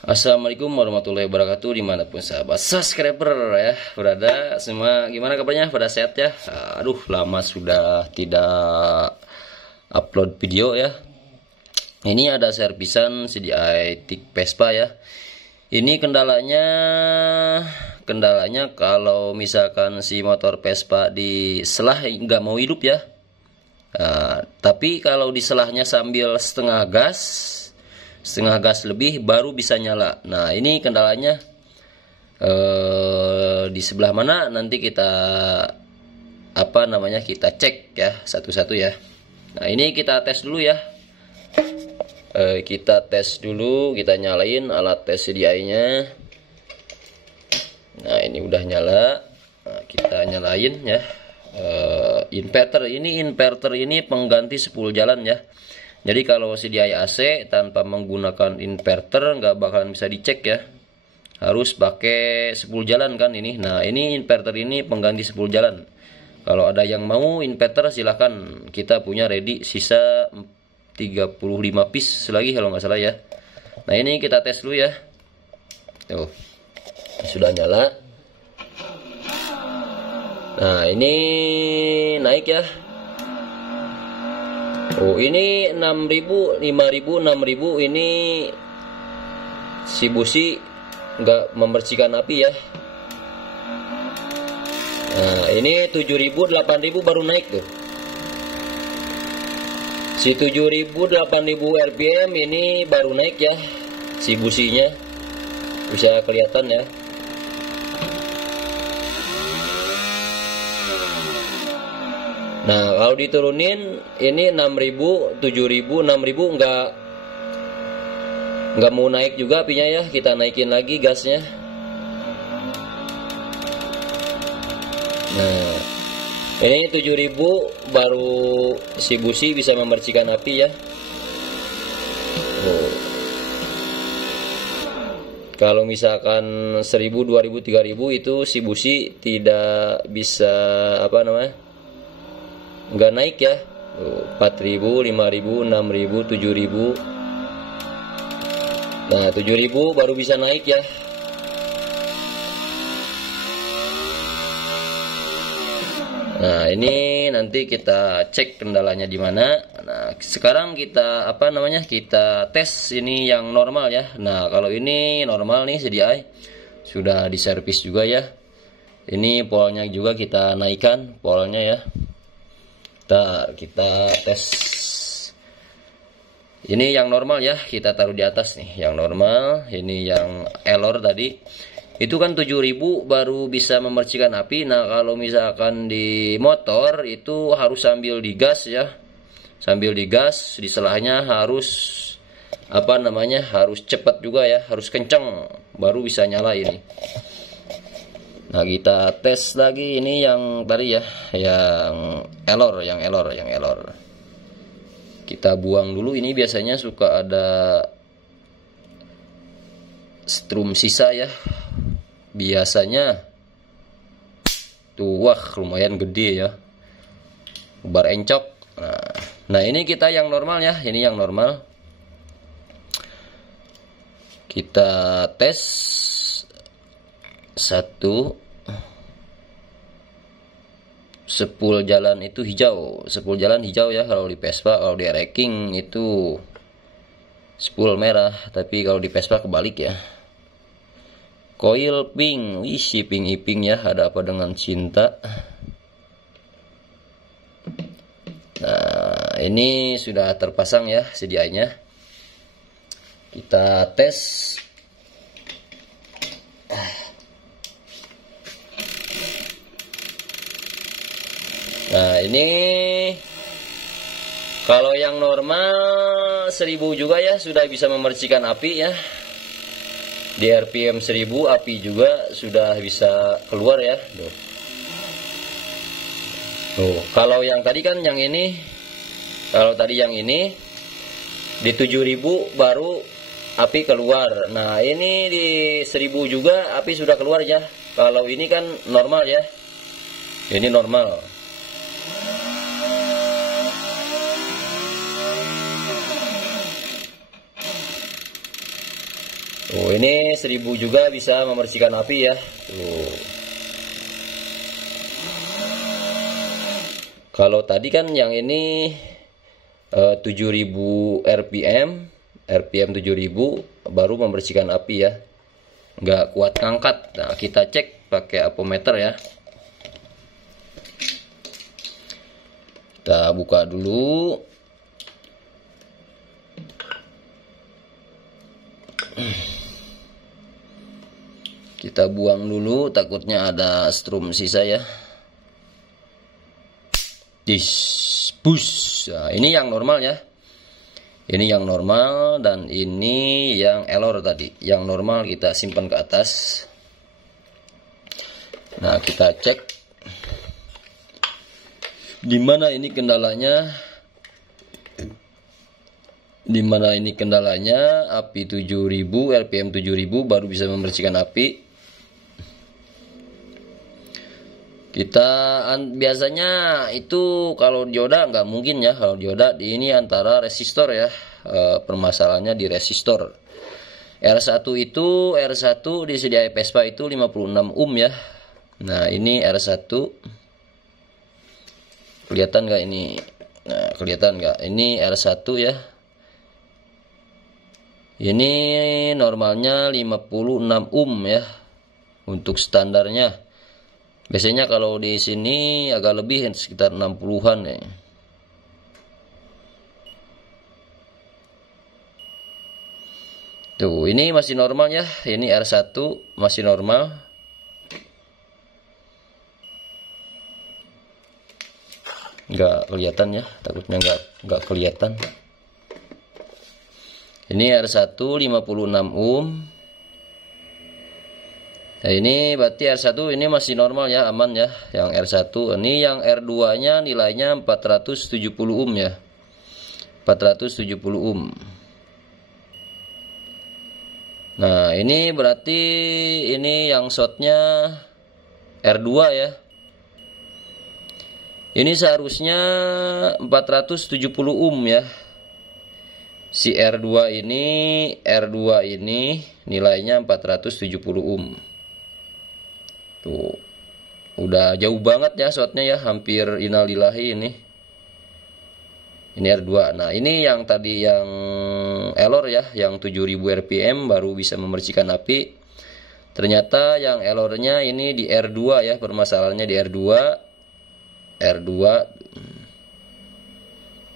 Assalamualaikum warahmatullahi wabarakatuh, dimanapun sahabat subscriber ya berada semua, gimana kabarnya, pada sehat ya? Aduh, lama sudah tidak upload video ya. Ini ada servisan CDI TIG Vespa ya. Ini kendalanya kalau misalkan si motor Vespa di selah nggak mau hidup ya. Tapi kalau di selahnya sambil setengah gas lebih baru bisa nyala. Nah, ini kendalanya di sebelah mana, nanti kita kita cek ya satu-satu ya. Nah, ini kita tes dulu ya. Kita tes dulu, kita nyalain alat tes CDI-nya. Nah, ini udah nyala. Nah, kita nyalain ya. Inverter ini pengganti spool jalan ya. Jadi kalau CDI AC tanpa menggunakan inverter nggak bakalan bisa dicek ya. Harus pakai spool jalan kan ini. Nah, ini inverter ini pengganti spool jalan. Kalau ada yang mau inverter silahkan, kita punya ready sisa 35 piece lagi kalau nggak salah ya. Nah, ini kita tes dulu ya. Tuh, sudah nyala. Nah, ini naik ya. Oh, ini 6.000, 5.000, 6.000. Ini si busi nggak membersihkan api ya. Nah, ini 7.000, 8.000 baru naik tuh. Si 7.000, 8.000 RPM ini baru naik ya. Si businya bisa kelihatan ya. Nah, kalau diturunin ini 6.000, 7.000, 6.000 nggak mau naik juga apinya ya. Kita naikin lagi gasnya. Nah, ini 7.000 baru si busi bisa membersihkan api ya. Oh. Kalau misalkan 1.000, 2.000, 3.000 itu si busi tidak bisa nggak naik ya. 4.000, 5.000, 6.000, 7.000. Nah, 7.000 baru bisa naik ya. Nah, ini nanti kita cek kendalanya di mana. Nah, sekarang kita kita tes ini yang normal ya. Nah, kalau ini normal nih CDI sudah diservis juga ya. Ini polnya juga kita naikkan polnya ya. Kita tes. Ini yang normal ya, kita taruh di atas nih, yang normal. Ini yang error tadi. Itu kan 7.000 baru bisa memercikan api. Nah, kalau misalkan di motor itu harus sambil digas ya. Sambil digas, di selahnya harus harus cepat juga ya, harus kenceng baru bisa nyala ini. Nah, kita tes lagi ini yang tadi ya, yang error. Kita buang dulu, ini biasanya suka ada strum sisa ya. Biasanya tuh, wah lumayan gede ya, bar encok. Nah, ini kita yang normal ya, ini yang normal. Kita tes satu. Spool jalan itu hijau, spool jalan hijau ya kalau di Vespa. Kalau di Wrecking itu spool merah, tapi kalau di Vespa kebalik ya. Coil pink, wih si pink ya, ada apa dengan cinta. Nah, ini sudah terpasang ya CDI-nya. Kita tes. Nah, ini kalau yang normal 1.000 juga ya sudah bisa memercikan api ya. Di RPM 1.000 api juga sudah bisa keluar ya. Kalau yang tadi kan yang ini, kalau tadi yang ini di 7.000 baru api keluar. Nah, ini di 1.000 juga api sudah keluar ya. Kalau ini kan normal ya. Ini normal. Tuh, ini 1000 juga bisa membersihkan api ya. Tuh. Kalau tadi kan yang ini 7000 RPM 7000 baru membersihkan api ya, nggak kuat ngangkat. Nah, kita cek pakai apometer ya. Kita buka dulu. Kita buang dulu, takutnya ada strum sisa ya. Push. Nah, ini yang normal ya. Ini yang normal dan ini yang error tadi. Yang normal kita simpan ke atas. Nah, kita cek di mana ini kendalanya. Di mana ini kendalanya? Api 7000, RPM 7000 baru bisa membersihkan api. Kita biasanya itu kalau dioda nggak mungkin ya. Kalau dioda ini antara resistor ya. Permasalahannya di resistor. R1 itu di CDI Vespa itu 56 ohm ya. Nah, ini R1. Kelihatan nggak ini? Nah, kelihatan nggak? Ini R1 ya. Ini normalnya 56 ohm ya untuk standarnya. Biasanya kalau di sini agak lebih, sekitar 60-an ya. Tuh, ini masih normal ya. Ini R1 masih normal. Nggak kelihatan ya, takutnya nggak kelihatan. Ini R1 56 ohm. Nah, ini berarti R1 ini masih normal ya, aman ya. Yang R1 ini, yang R2 nya nilainya 470 ohm ya. 470 ohm. Nah, ini berarti ini yang shortnya R2 ya. Ini seharusnya 470 ohm ya. Si R2 ini nilainya 470 ohm. Tuh, udah jauh banget ya shotnya ya, hampir innalillahi ini. Ini R2. Nah, ini yang tadi yang error ya, yang 7000 RPM baru bisa membersihkan api. Ternyata yang errornya ini di R2 ya, permasalahannya di R2.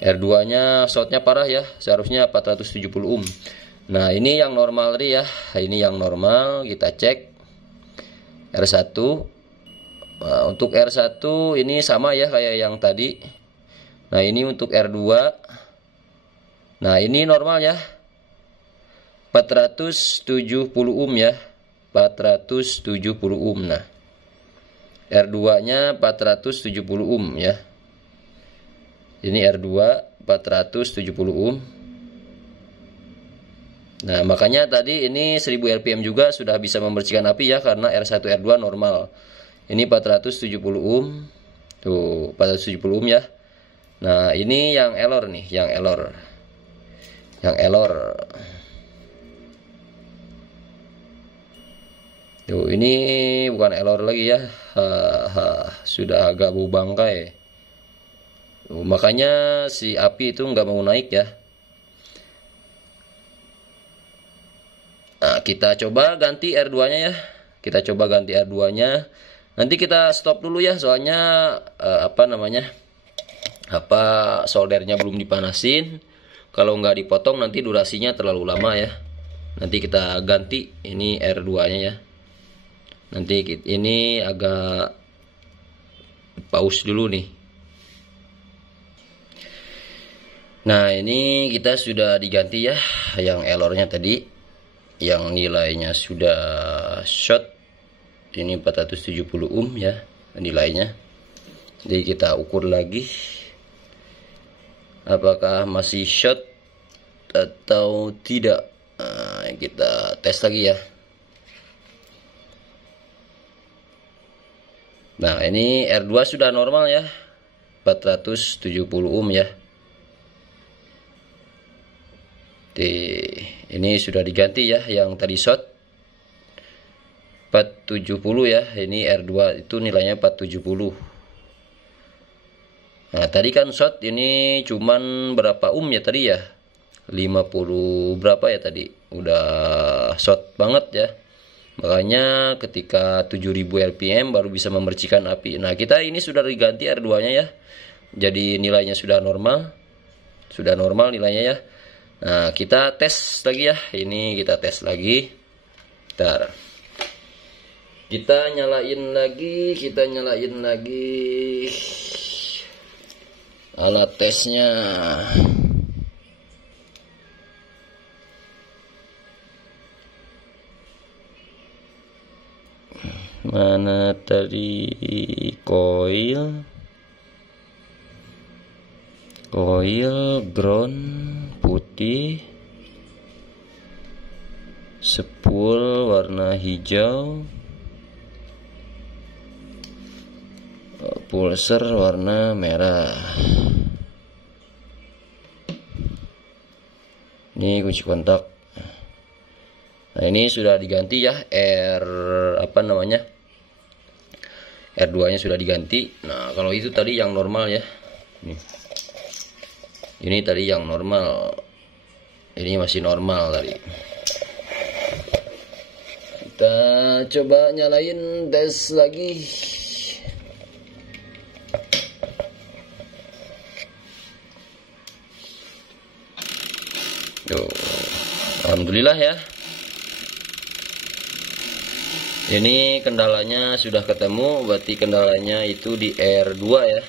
R2-nya shotnya parah ya, seharusnya 470 ohm. Nah, ini yang normal ri ya. Ini yang normal, kita cek. R1. Nah, untuk R1 ini sama ya kayak yang tadi. Nah, ini untuk R2. Nah, ini normal ya. 470 ohm ya. 470 ohm. Nah, R2-nya 470 ohm ya. Ini R2 470 ohm. Nah, makanya tadi ini 1000 RPM juga sudah bisa membersihkan api ya, karena R1 R2 normal. Ini 470 ohm. Tuh, 470 ohm ya. Nah, ini yang error nih, yang error. Yang error. Tuh, ini bukan error lagi ya. Sudah agak bau bangkai. Tuh, makanya si api itu nggak mau naik ya. Nah, kita coba ganti R2-nya ya. Kita coba ganti R2-nya. Nanti kita stop dulu ya, soalnya soldernya belum dipanasin. Kalau nggak dipotong nanti durasinya terlalu lama ya. Nanti kita ganti ini R2-nya ya. Nanti ini agak pause dulu nih. Nah, ini kita sudah diganti ya, yang errornya tadi. Yang nilainya sudah short. Ini 470 ohm ya nilainya. Jadi kita ukur lagi apakah masih short atau tidak. Nah, kita tes lagi ya. Nah, ini R2 sudah normal ya, 470 ohm ya. Ini sudah diganti ya, yang tadi short 470 ya, ini R2 itu nilainya 470. Nah tadi kan short ini cuman berapa ya tadi ya, 50 berapa ya tadi, udah short banget ya. Makanya ketika 7000 rpm baru bisa memercikan api. Nah kita ini sudah diganti R2 nya ya, jadi nilainya sudah normal nilainya ya. Nah kita tes lagi ya, ini kita tes lagi. Bentar, kita nyalain lagi alat tesnya. Mana tadi coil ground putih, spool warna hijau, pulser warna merah. Ini kunci kontak. Nah ini sudah diganti ya, R2 nya sudah diganti. Nah kalau itu tadi yang normal ya, ini tadi yang normal, ini masih normal tadi. Kita coba nyalain, tes lagi. Tuh, alhamdulillah ya. Ini kendalanya sudah ketemu, berarti kendalanya itu di R2 ya.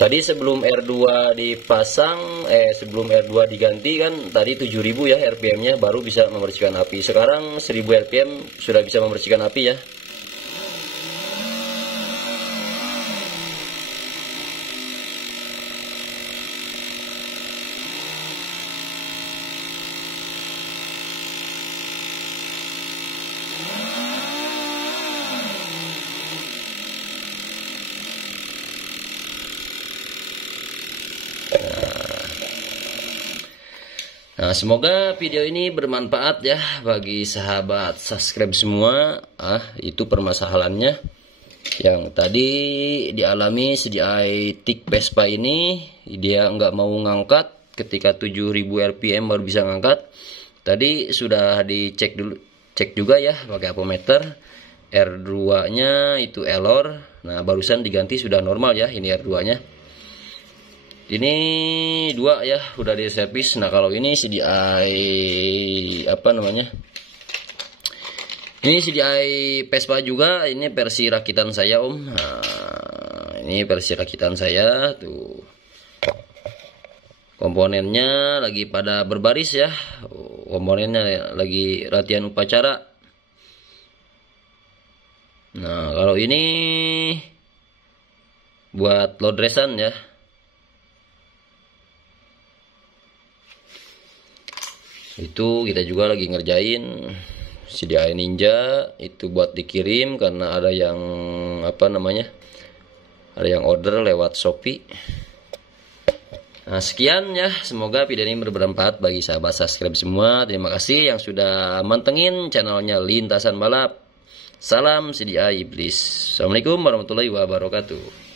Tadi sebelum R2 dipasang, sebelum R2 diganti kan tadi 7000 ya RPM-nya baru bisa memercikan api. Sekarang 1000 RPM sudah bisa memercikan api ya. Nah, semoga video ini bermanfaat ya bagi sahabat subscribe semua. Itu permasalahannya yang tadi dialami CDI TIG Vespa ini, dia nggak mau ngangkat. Ketika 7000 rpm baru bisa ngangkat. Tadi sudah dicek juga ya pakai apometer. R2 nya itu error. Nah barusan diganti sudah normal ya, ini R2 nya. Ini 2 ya, udah di servis. Nah kalau ini CDI ini CDI Vespa juga, ini versi rakitan saya om. Nah, ini versi rakitan saya tuh. Komponennya lagi pada berbaris ya. Komponennya lagi latihan upacara. Nah kalau ini buat load resan ya. Itu kita juga lagi ngerjain CDI Ninja itu buat dikirim karena ada yang ada yang order lewat Shopee. Nah sekian ya, semoga video ini bermanfaat bagi sahabat subscribe semua. Terima kasih yang sudah mantengin channelnya Lintasan Balap. Salam CDI Iblis. Assalamualaikum warahmatullahi wabarakatuh.